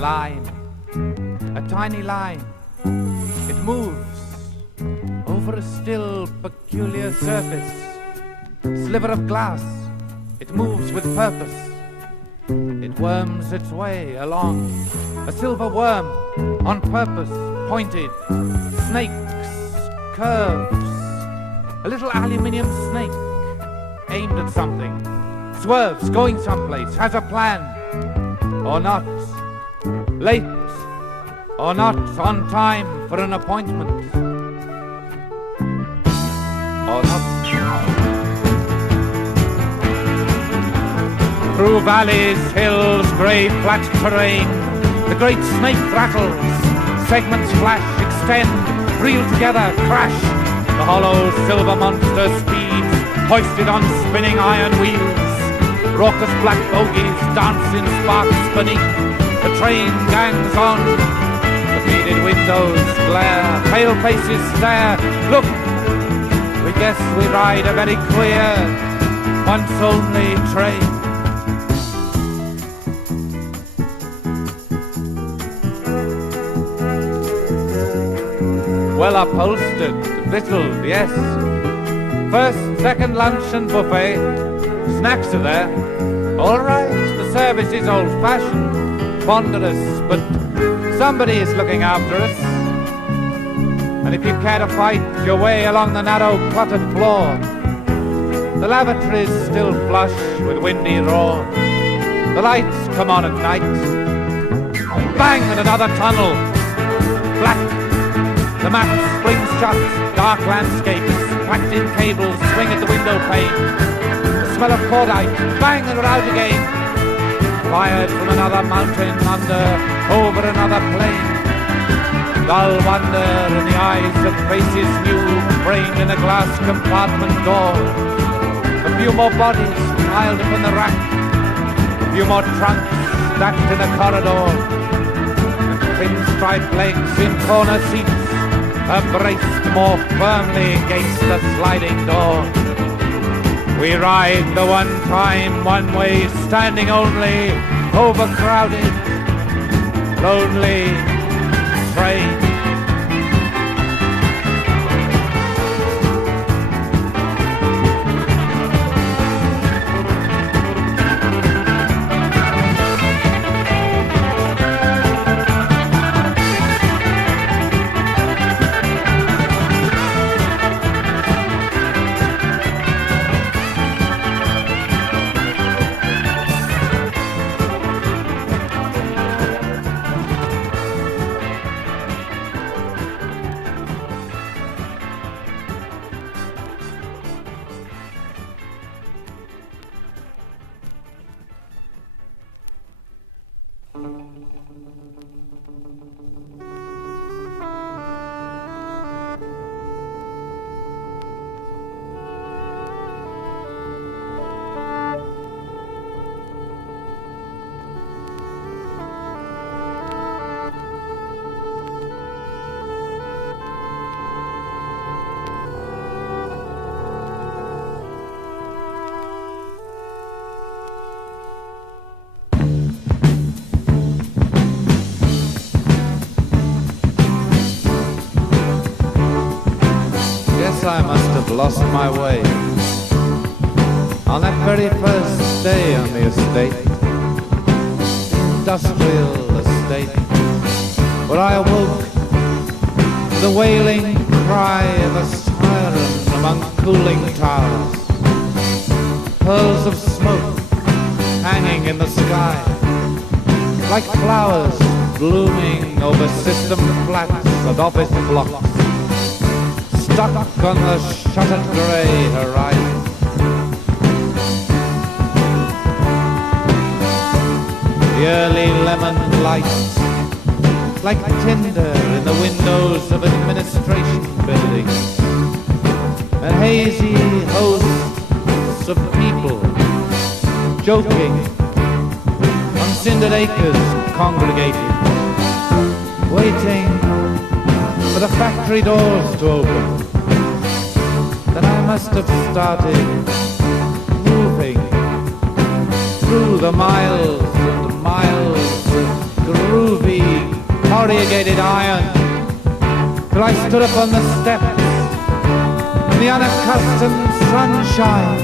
line, a tiny line. It moves over a still, peculiar surface. Sliver of glass, it moves with purpose. It worms its way along, a silver worm, on purpose, pointed. Snakes, curves, a little aluminium snake, aimed at something. Swerves, going someplace, has a plan. Or not. Late or not, on time for an appointment. Or not. Through valleys, hills, grey flat terrain, the great snake rattles, segments flash, extend, reel together, crash. The hollow silver monster speeds, hoisted on spinning iron wheels. Raucous black bogies dance in sparks beneath. The train gangs on. The beaded windows glare, pale faces stare. Look, we guess we ride a very queer, once only train. Well upholstered, victualled, yes. First, second lunch and buffet. Snacks are there. All right, the service is old-fashioned, ponderous, but somebody is looking after us. And if you care to fight your way along the narrow cluttered floor, the lavatory is still flush with windy roar. The lights come on at night. Bang, and another tunnel. Black. The map springs shut, dark landscapes, packed in cables, swing at the window pane. The smell of cordite, bang, and we're out again. Fired from another mountain under, over another plain. Dull wonder in the eyes of faces new, framed in a glass compartment door. A few more bodies piled up in the rack. A few more trunks stacked in a corridor. And pinstripe legs in corner seats, braced more firmly against the sliding door. We ride the one-time, one-way, standing only, overcrowded, lonely train. I must have lost my way on that very first day on the estate, industrial estate, where I awoke to the wailing cry of a siren among cooling towers, pearls of smoke hanging in the sky, like flowers blooming over system flats and office blocks, stuck on the shuttered grey horizon. The early lemon lights, like tinder in the windows of administration buildings, and hazy hosts of people joking on cindered acres congregating, waiting for the factory doors to open. Then I must have started moving through the miles and miles of groovy variegated iron, till I stood up on the steps in the unaccustomed sunshine.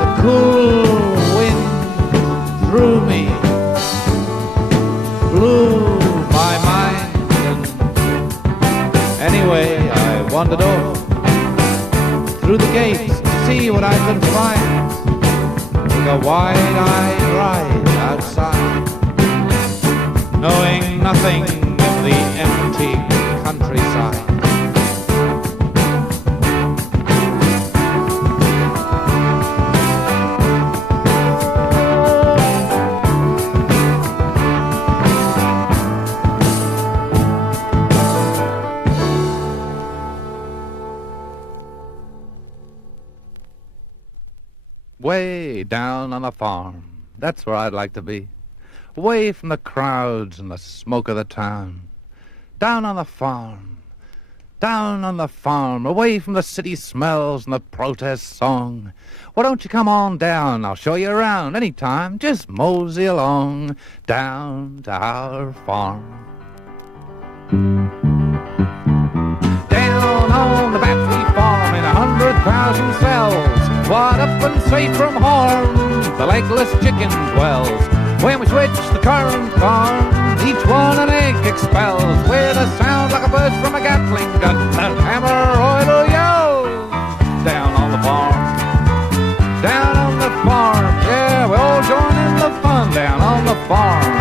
The cool wind through me blew my mind, and anyway I wandered off through the gates to see what I could find. Took a wide-eyed ride outside, knowing nothing of the empty countryside. Way down on the farm, that's where I'd like to be. Away from the crowds and the smoke of the town. Down on the farm, away from the city smells and the protest song. Why don't you come on down, I'll show you around anytime, just mosey along, down to our farm. Down on the battery farm in 100,000 cells, wide up and safe from harm, the legless chicken dwells. When we switch the current on, each one an egg expels, with a sound like a burst from a Gatling gun, that hammer oil will yell. Down on the farm, yeah, we all join in the fun down on the farm.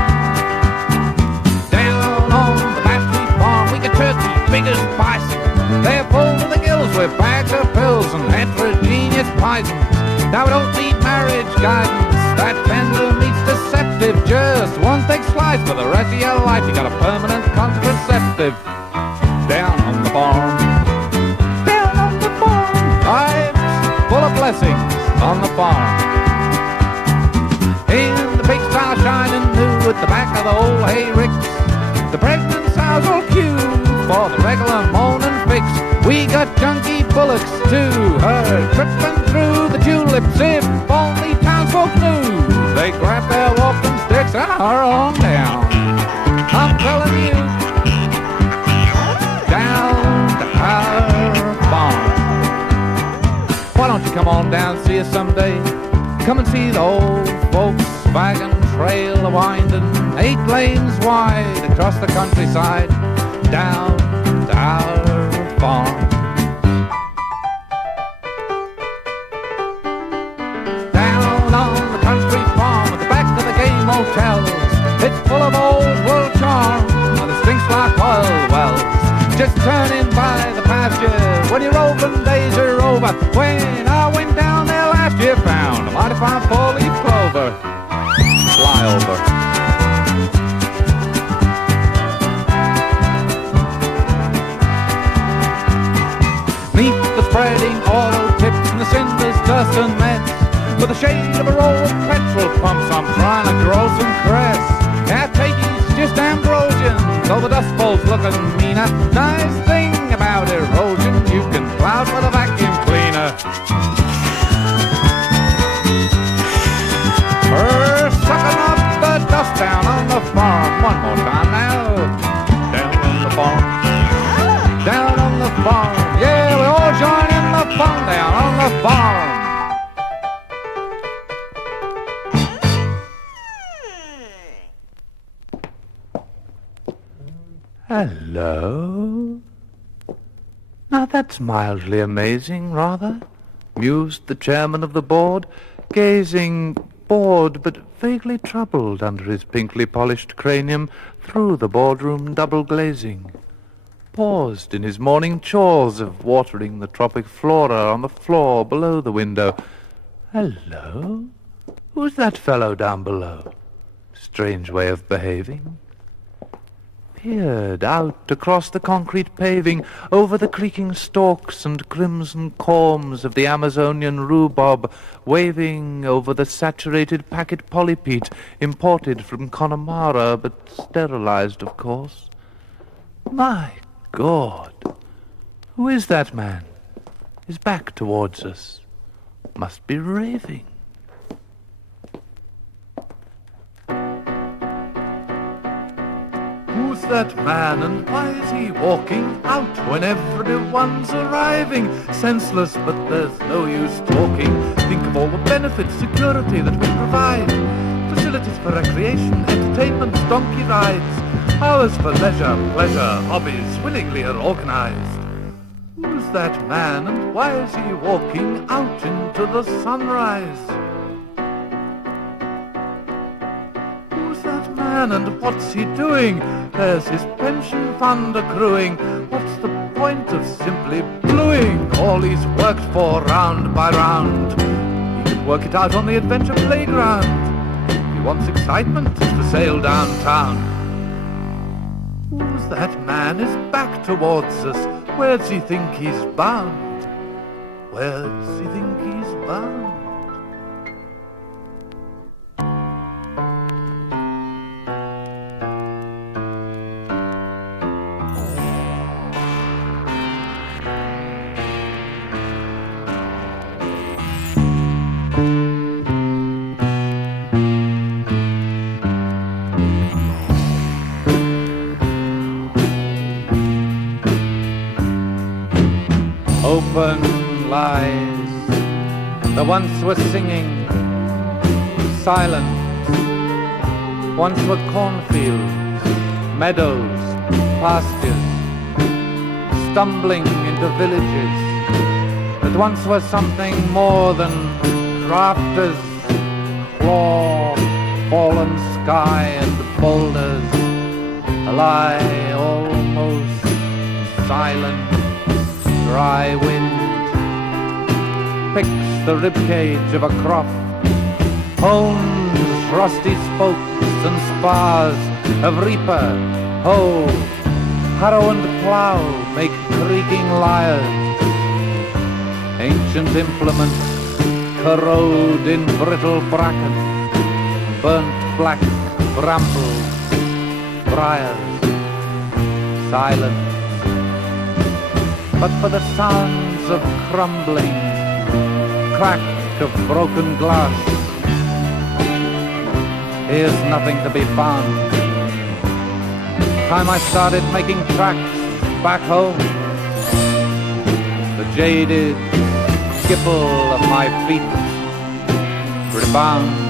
Down on the battery farm, we get turkey big as bison. They're full to the gills with bags of pills and heterogeneous poisons. Now we don't need marriage guidance, that tender meat's deceptive. Just one thick slice for the rest of your life, you got a permanent contraceptive. Down on the farm, life's full of blessings on the farm. In the pigsty shining new at the back of the old hay ricks, the pregnant sows will queue for the regular morning fix. We got junkie bullocks too, her tripping through the tulips. If only townsfolk knew, they grab their walking sticks and hurry on down. I'm telling you, down to our farm. Why don't you come on down, see us someday? Come and see the old folks wagon trail a-winding 8 lanes wide across the countryside, down to our farm. Down on the country farm at the back of the game hotels, it's full of old world charm and it stinks like oil wells. Just turning by the pasture when your roving days are over. When I went down there last year, found a mighty fine 4-leaf clover. Fly over. Neath the spreading auto tips and the cinders, dust and mess, with the shade of a row of petrol pumps, I'm trying to grow some cress. That takey's just ambrosion, though the dust bowl's looking meaner. Nice thing about erosion, you can plow with a vacuum cleaner. We're sucking up the dust down on the farm. One more time now. Down on the farm. Down on the farm. Yeah, we all join in the fun down on the farm. Hello? Now that's mildly amazing, rather, mused the chairman of the board, gazing bored but vaguely troubled under his pinkly polished cranium through the boardroom double glazing. Paused in his morning chores of watering the tropic flora on the floor below the window. Hello? Who's that fellow down below? Strange way of behaving. Peered out across the concrete paving, over the creaking stalks and crimson corms of the Amazonian rhubarb, waving over the saturated packet polypete imported from Connemara, but sterilized, of course. My God! Who is that man? His back towards us. Must be raving. Who's that man and why is he walking out when everyone's arriving? Senseless, but there's no use talking. Think of all the benefits, security that we provide. Facilities for recreation, entertainment, donkey rides. Hours for leisure, pleasure, hobbies willingly are organized. Who's that man and why is he walking out into the sunrise? And what's he doing? There's his pension fund accruing. What's the point of simply bluing all he's worked for round by round? He could work it out on the adventure playground. He wants excitement to sail downtown. Who's that man? His back towards us. Where's he think he's bound? Where's he think he's bound? Open lies, the once were singing, silent, once were cornfields, meadows, pastures, stumbling into villages, that once were something more than rafters, floor, fallen sky and boulders, a lie almost silent. Dry wind picks the ribcage of a crop, hones rusty spokes and spars of reaper, hoe, harrow and plough make creaking lyres. Ancient implements corrode in brittle bracken, burnt black brambles, briars, silence. But for the sounds of crumbling, crack of broken glass, here's nothing to be found. Time I started making tracks back home, the jaded skipple of my feet rebound.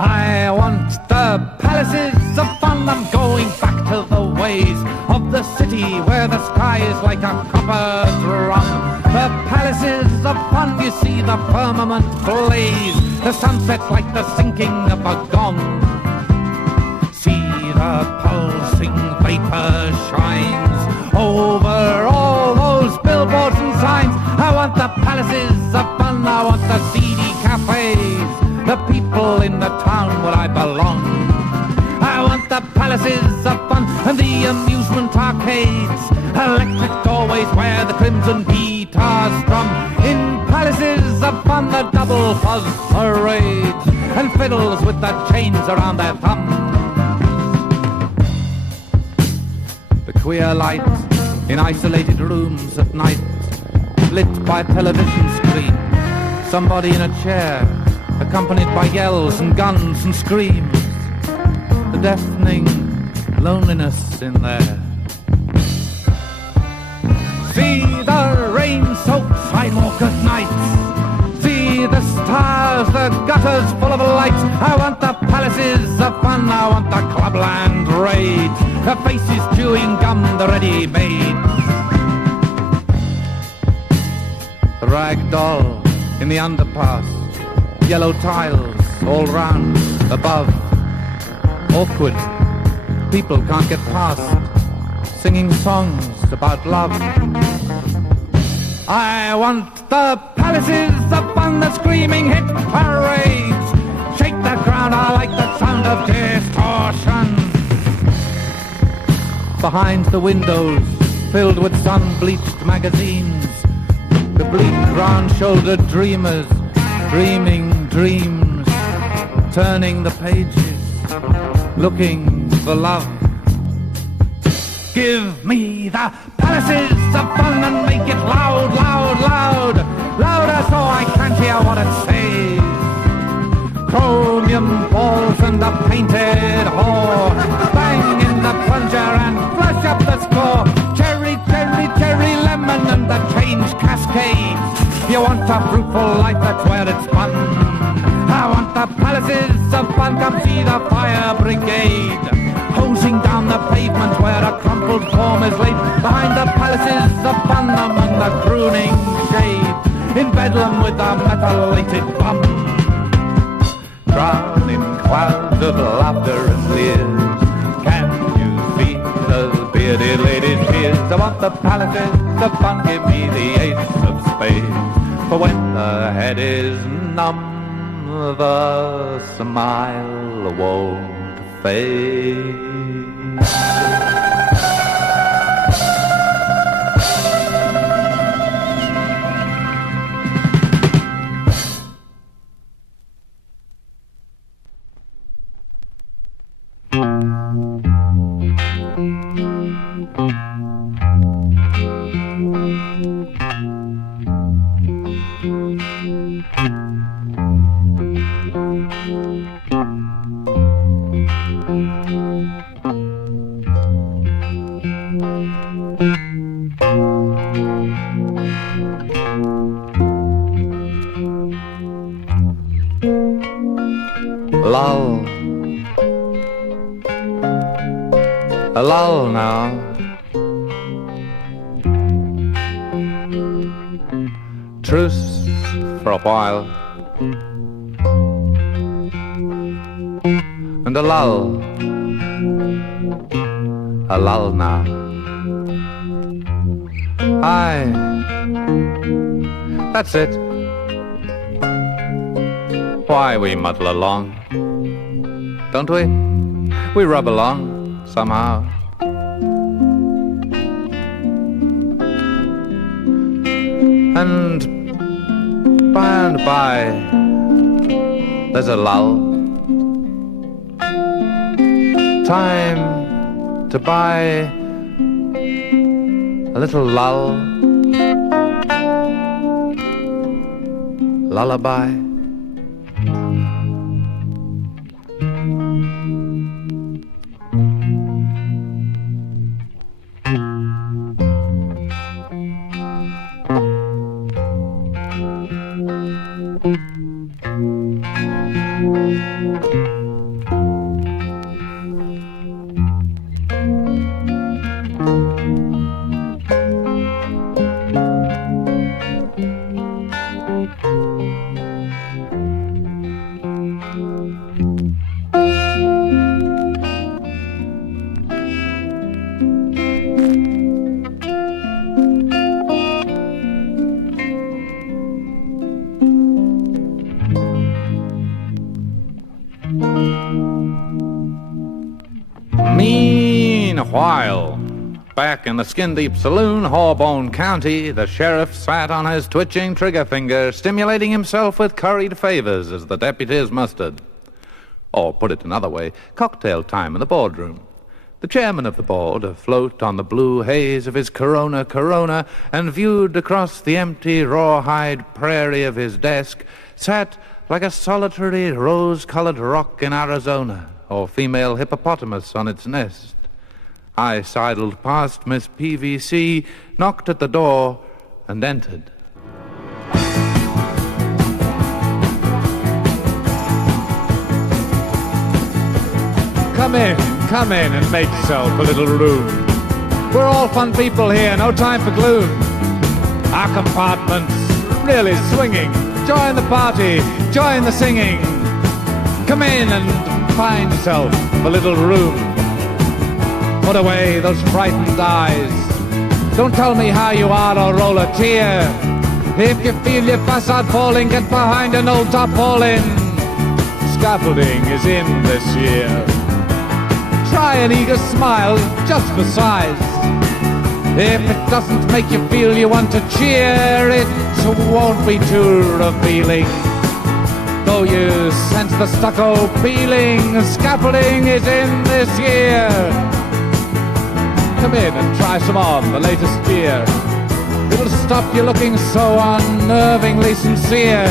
I want the palaces of fun. I'm going back to the ways of the city where the sky is like a copper drum. The palaces of fun, you see the firmament blaze, the sunset's like the sinking of a gong. See the pulsing vapor shines over all those billboards and signs. I want the palaces of fun, I want the seedy cafes, the people in the town where I belong. I want the palaces of fun and the amusement arcades, electric doorways where the crimson guitars strum. In palaces of fun, the double fuzz parades and fiddles with the chains around their thumbs. The queer light in isolated rooms at night, lit by a television screen. Somebody in a chair, accompanied by yells and guns and screams. The deafening loneliness in there. See the rain-soaked sidewalk at night. See the stars, the gutters full of light. I want the palaces of fun, I want the clubland rage. The faces chewing gum, the ready-made. The rag doll in the underpass. Yellow tiles all round, above. Awkward, people can't get past. Singing songs about love. I want the palaces of fun, the screaming hit parades. Shake the ground, I like the sound of distortion. Behind the windows, filled with sun-bleached magazines, the bleak round-shouldered dreamers, dreaming dreams, turning the pages, looking for love. Give me the palaces of fun and make it loud, loud, loud, louder so I can't hear what it says. Chromium balls and a painted whore, bang in the plunger and flush up the score. Cherry, cherry, cherry, lemon and the change cascade. You want a fruitful life, that's where it's fun. I want the palaces of fun, come see the fire brigade. Hosing down the pavement where a crumpled form is laid. Behind the palaces of fun among the crooning shade. In bedlam with a methylated bum. Drown in clouds of laughter and leers. Can you see the bearded lady's tears? I want the palaces of fun, give me the ace of spades. For when the head is numb, the smile won't fade. Lull. A lull now. Truce for a while. And a lull. A lull now. Aye. That's it. Why we muddle along, don't we? We rub along somehow. And by, there's a lull. Time to buy a little lull. Lullabye. Meanwhile, back in the skin-deep saloon, Hawbone County, the sheriff sat on his twitching trigger finger, stimulating himself with curried favors as the deputies mustered. Or, put it another way, cocktail time in the boardroom. The chairman of the board, afloat on the blue haze of his Corona, and viewed across the empty, rawhide prairie of his desk, sat like a solitary, rose-colored rock in Arizona, or female hippopotamus on its nest. I sidled past Miss PVC, knocked at the door, and entered. Come in and make yourself a little room. We're all fun people here, no time for gloom. Our compartment's really swinging. Join the party, join the singing. Come in and find yourself a little room. Put away those frightened eyes. Don't tell me how you are or roll a tear. If you feel your facade falling, get behind an old tarpaulin. Scaffolding is in this year. Try an eager smile, just for size. If it doesn't make you feel you want to cheer, it won't be too revealing. Though you sense the stucco peeling, scaffolding is in this year. Come in and try some on, the latest beer. It'll stop you looking so unnervingly sincere.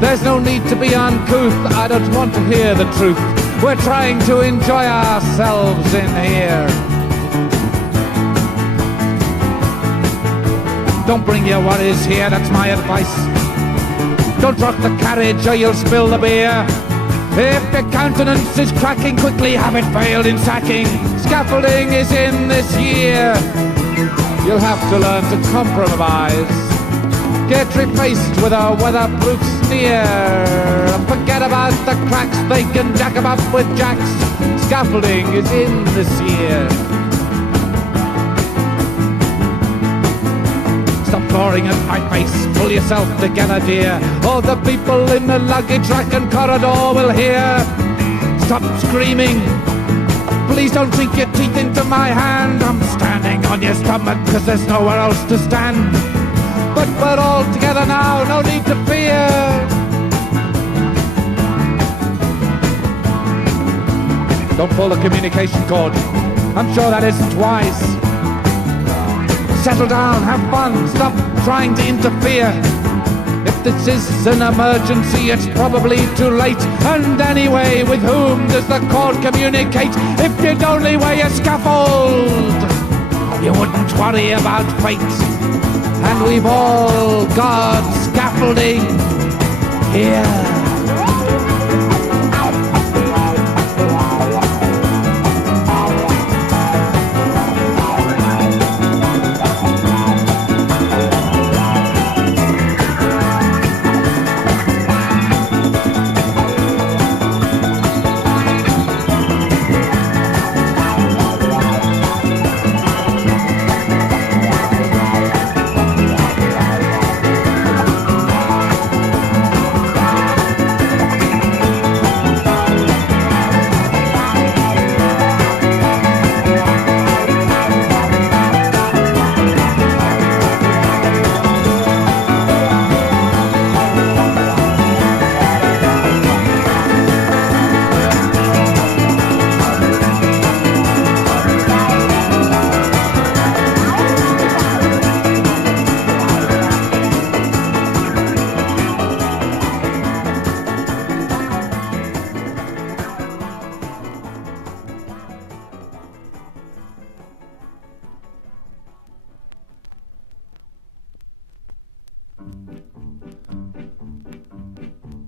There's no need to be uncouth, I don't want to hear the truth. We're trying to enjoy ourselves in here. Don't bring your worries here, that's my advice. Don't rock the carriage or you'll spill the beer. If your countenance is cracking, quickly have it failed in sacking. Scaffolding is in this year. You'll have to learn to compromise. Get refaced with a weatherproof sneer. Forget about the cracks, they can jack 'em up with jacks. Scaffolding is in this year. Stop clawing at my face, pull yourself together, dear, or the people in the luggage rack and corridor will hear. Stop screaming, please don't sink your teeth into my hand. I'm standing on your stomach 'cause there's nowhere else to stand. But we're all together now, no need to fear. Don't pull the communication cord, I'm sure that isn't wise. Settle down, have fun, stop trying to interfere. If this is an emergency, it's probably too late. And anyway, with whom does the cord communicate? If you'd only wear your scaffold, you wouldn't worry about fate. And we've all got scaffolding here.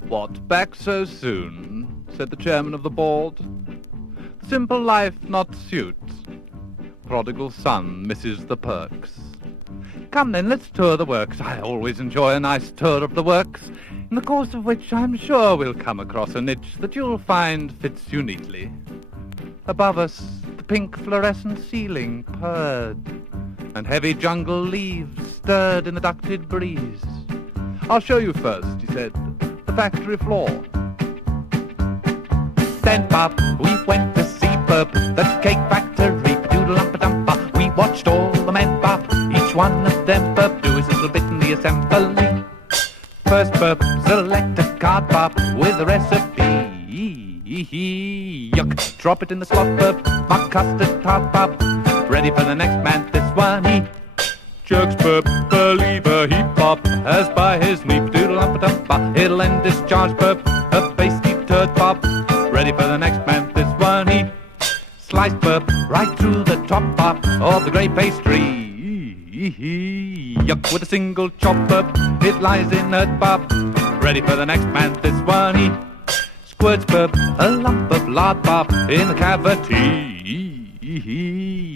What, back so soon? Said the chairman of the board. Simple life not suits. Prodigal son misses the perks. Come then, let's tour the works. I always enjoy a nice tour of the works, in the course of which I'm sure we'll come across a niche that you'll find fits you neatly. Above us, the pink fluorescent ceiling purred, and heavy jungle leaves stirred in the ducted breeze. I'll show you first, he said, the factory floor. Then, Bob, we went to see Burp, the cake factory, doodle-umpa-dumpa. We watched all the men, Bob, each one of them Burp do his little bit in the assembly. First Burp, select a card, Bob, with a recipe. yuck. Drop it in the slop up, my custard tart pop. Ready for the next man, this one he jerks burp, believer he pop. As by his neep, doodle umpa dumpa, it'll end discharge burp, a pasty turd pop. Ready for the next man, this one he sliced burp, right through the top pop of the grey pastry. Yuck, with a single chop burp, it lies in a pop. Ready for the next man, this one he squirts burp, a lump of lard pop in the cavity.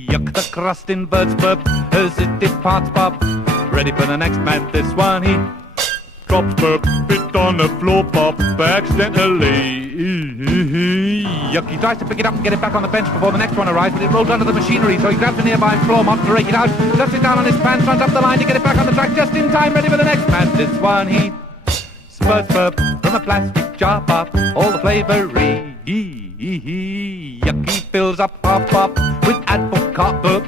Yuck, the crust inverts burp as it departs pop. Ready for the next man, this one he drops burp, bit on the floor pop, accidentally. Yuck, he tries to pick it up and get it back on the bench before the next one arrives, but it rolls under the machinery, so he grabs a nearby floor mop to rake it out, dusts it down on his pants, runs up the line to get it back on the track just in time. Ready for the next man, this one he spurts burp from a plastic jar pop, all the flavoury. Yuck, he fills up half pop with advil carp burp.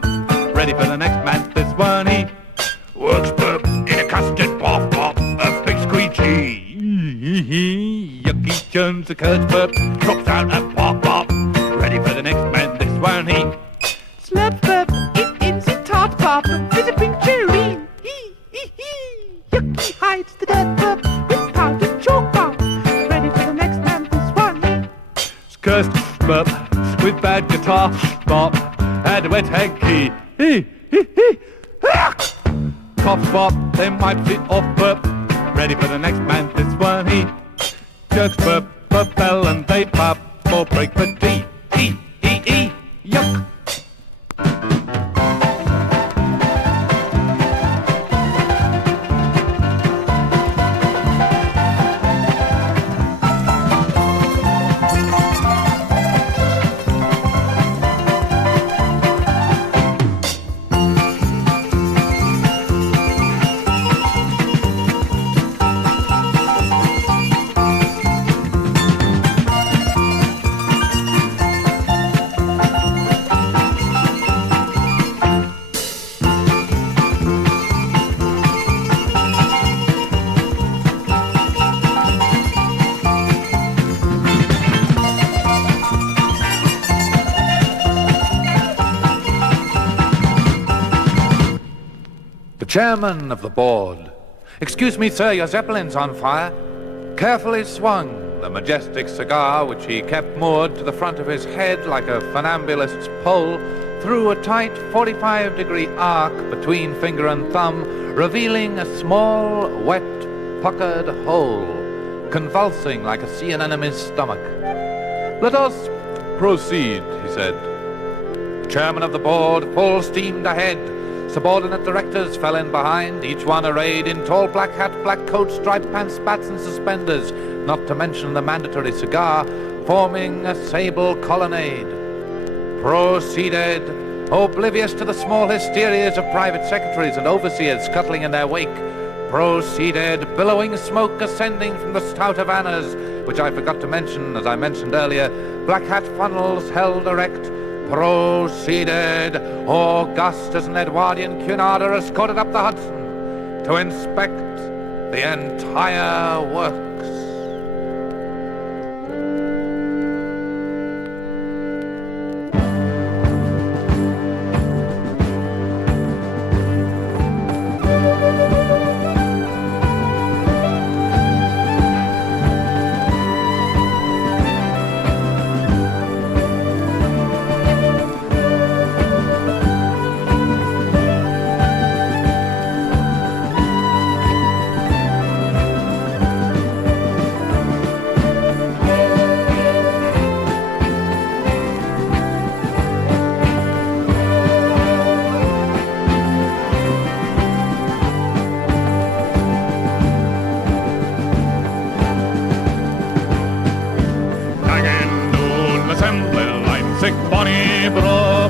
Ready for the next man, this one he works burp in a custard pop pop, a big squeegee. Yuck, he churns the curds burp, drops out a pop pop. Ready for the next man, this one he slurp burp in the tart pop with a pink cherry. Yuck, he hides the dirt burp with powdered chalk pop. Ready for the next man, this one he cursed burp with bad guitar pop and a wet hanky. Coughs pop, then wipes it off burp. Ready for the next man, this one he jerks burp, burp bell and they pop for break for tea. Yuck. Chairman of the board. Excuse me, sir, your Zeppelin's on fire. Carefully swung the majestic cigar, which he kept moored to the front of his head like a funambulist's pole, through a tight 45-degree arc between finger and thumb, revealing a small, wet, puckered hole, convulsing like a sea anemone's stomach. Let us proceed, he said. Chairman of the board, full steamed ahead. Subordinate directors fell in behind, each one arrayed in tall black hat, black coat, striped pants, spats and suspenders, not to mention the mandatory cigar, forming a sable colonnade. Proceeded, oblivious to the small hysterias of private secretaries and overseers scuttling in their wake. Proceeded, billowing smoke ascending from the stout Havanas, which I forgot to mention, as I mentioned earlier, black hat funnels held erect. Proceeded, august as an Edwardian Cunarder escorted up the Hudson to inspect the entire works.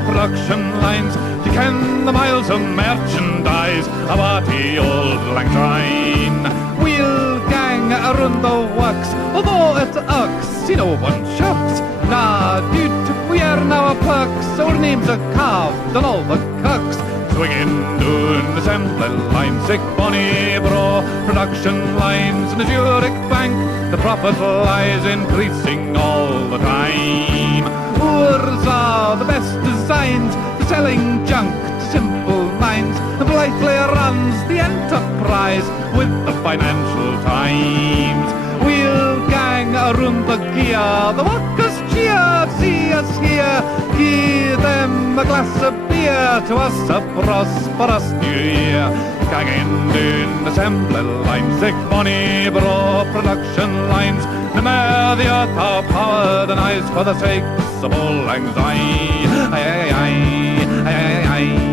Production lines to ken the miles of merchandise about the old lang syne. We'll gang around the works, although it irks, you no one shucks. Nah, dude, we are now a perks, our names are carved on all the kirks. swinging, doing assembly line, sick bonny bro, production lines in the Zurich bank. The profit lies increasing all the time. Ours are the best designs, the selling junk to simple minds. And blithely runs the enterprise with the Financial Times. We'll gang around the gear, the workers cheer, see us here. Give them a glass of beer, to us a prosperous new year. Ganging in assembly lines, sick bonny bro, production lines. The more the earth are powered and eyes for the sakes of all lang syne. Aye, aye, aye, aye, aye, aye.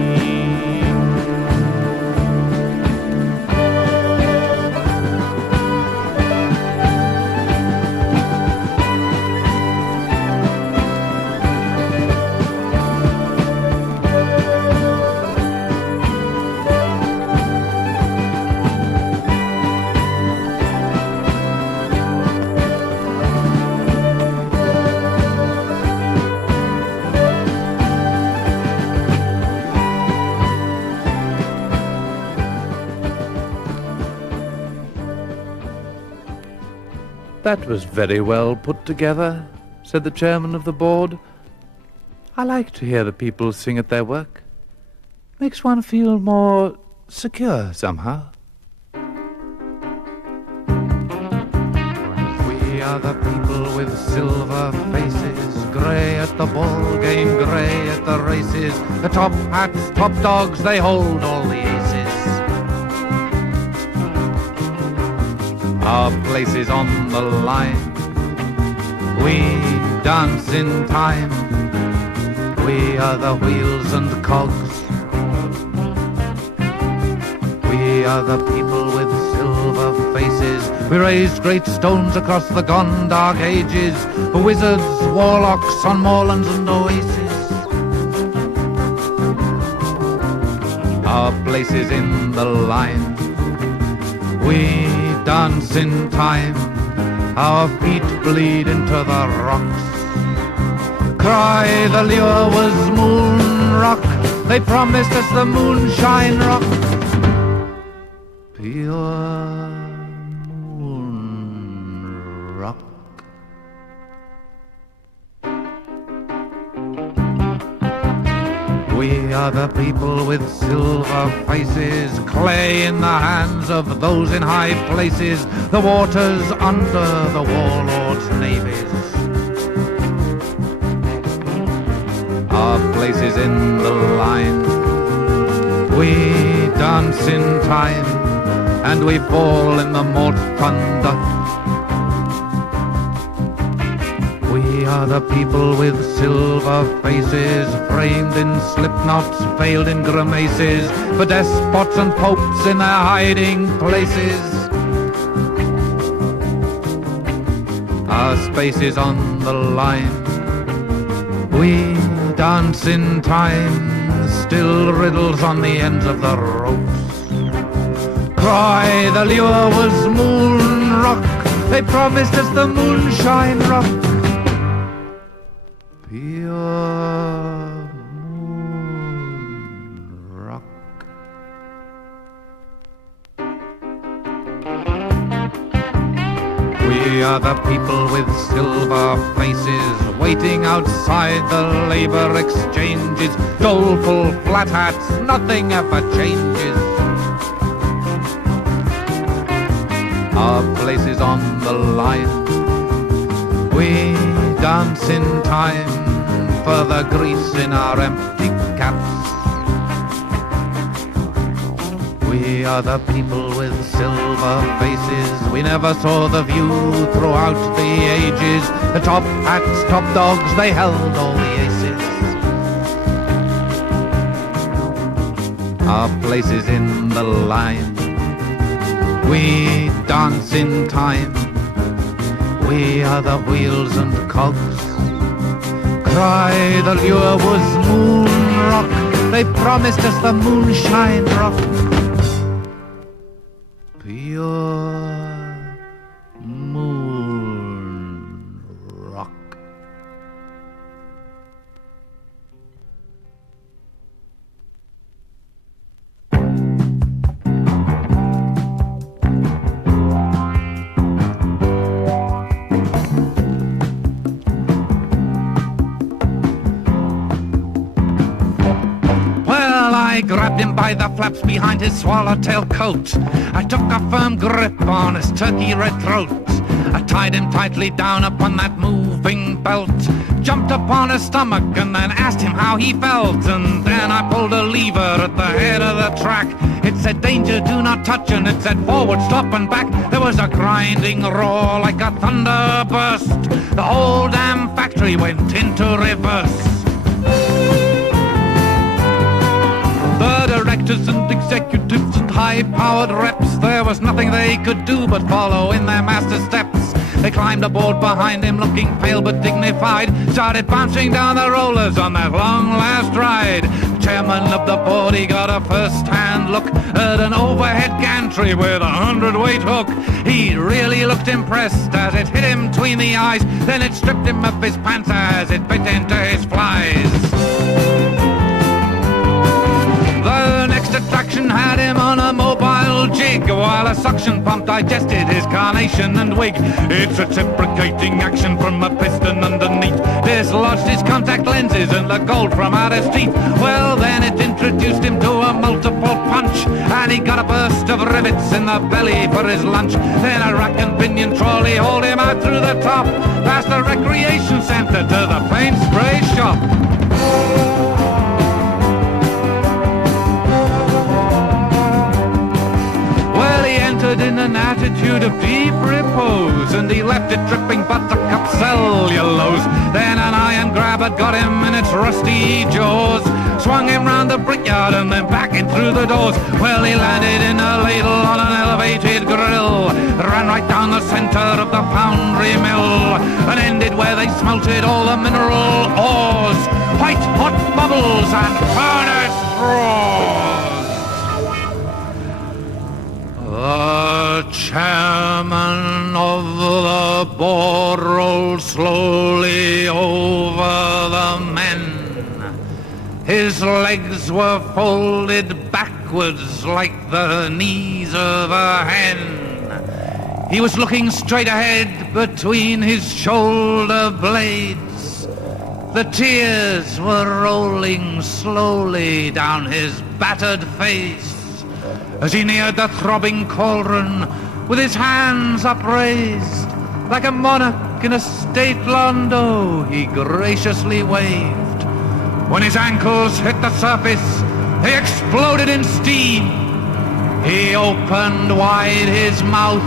That was very well put together, said the chairman of the board. I like to hear the people sing at their work. Makes one feel more secure somehow. We are the people with silver faces, grey at the ball game, grey at the races. The top hats, top dogs, they hold all the aces. Our place is on the line. We dance in time. We are the wheels and cogs. We are the people with silver faces. We raised great stones across the gone dark ages for wizards, warlocks on moorlands and oases. Our place is in the line. We dance in time. Our feet bleed into the rocks. Cry the lure was moon rock. They promised us the moonshine rock. Pure moon rock. We are the people with silver faces, clay in the hands of those in high places, the waters under the warlords' navies. Our place is in the line. We dance in time, and we fall in the mort thunder. We are the people with silver faces, framed in slip knots, veiled in grimaces, for despots and popes in their hiding places. Our space is on the line. We dance in time, still riddles on the ends of the ropes. Cry the lure was moon rock. They promised us the moonshine rock. Pure moon rock. We are the people with silver faces, waiting outside the labor exchanges. Doleful flat hats, nothing ever changes. Our place is on the line. We dance in time for the grease in our empty caps. We are the people with silver faces. We never saw the view throughout the ages. The top hats, top dogs, they held all the aces. Our place is in the line. We dance in time. We are the wheels and cogs. Cry the lure was moon rock. They promised us the moonshine rock. Pure moon rock. I grabbed him by the flaps behind his swallowtail coat. I took a firm grip on his turkey red throat. I tied him tightly down upon that moving belt, jumped upon his stomach and then asked him how he felt. And then I pulled a lever at the head of the track. It said danger, do not touch, and it said forward, stop and back. There was a grinding roar like a thunder burst. The whole damn factory went into reverse. The directors and executives and high-powered reps, there was nothing they could do but follow in their master's steps. They climbed aboard behind him looking pale but dignified, started bouncing down the rollers on that long last ride. Chairman of the board, he got a first-hand look at an overhead gantry with a 100-weight hook. He really looked impressed as it hit him between the eyes, then it stripped him of his pants as it bit into his flies. The next attraction had him on a mobile jig, while a suction pump digested his carnation and wig. Its reciprocating action from a piston underneath dislodged his contact lenses and the gold from out his teeth. Well, then it introduced him to a multiple punch, and he got a burst of rivets in the belly for his lunch. Then a rack and pinion trolley hauled him out through the top, past the recreation centre to the paint spray shop. In an attitude of deep repose, and he left it dripping buttercup cellulose. Then an iron grab had got him in its rusty jaws, swung him round the brickyard and then back in through the doors. Well, he landed in a ladle on an elevated grill, ran right down the centre of the foundry mill, and ended where they smelted all the mineral ores, white hot bubbles and furnace roars. The chairman of the board rolled slowly over the men. His legs were folded backwards like the knees of a hen. He was looking straight ahead between his shoulder blades. The tears were rolling slowly down his battered face. As he neared the throbbing cauldron, with his hands upraised, like a monarch in a state landau, he graciously waved. When his ankles hit the surface, they exploded in steam. He opened wide his mouth,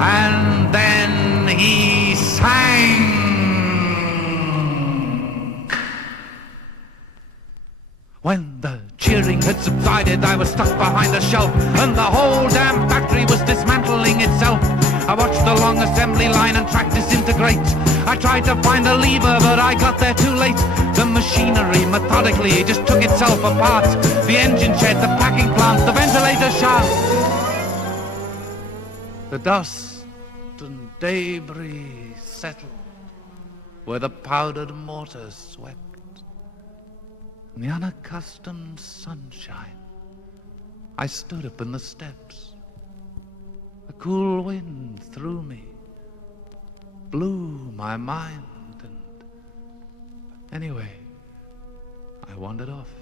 and then he sang. When the cheering had subsided, I was stuck behind a shelf, and the whole damn factory was dismantling itself. I watched the long assembly line and track disintegrate. I tried to find the lever, but I got there too late. The machinery methodically just took itself apart. The engine shed, the packing plant, the ventilator shaft. The dust and debris settled where the powdered mortar swept. In the unaccustomed sunshine, I stood up in the steps. A cool wind through me, blew my mind, and anyway, I wandered off.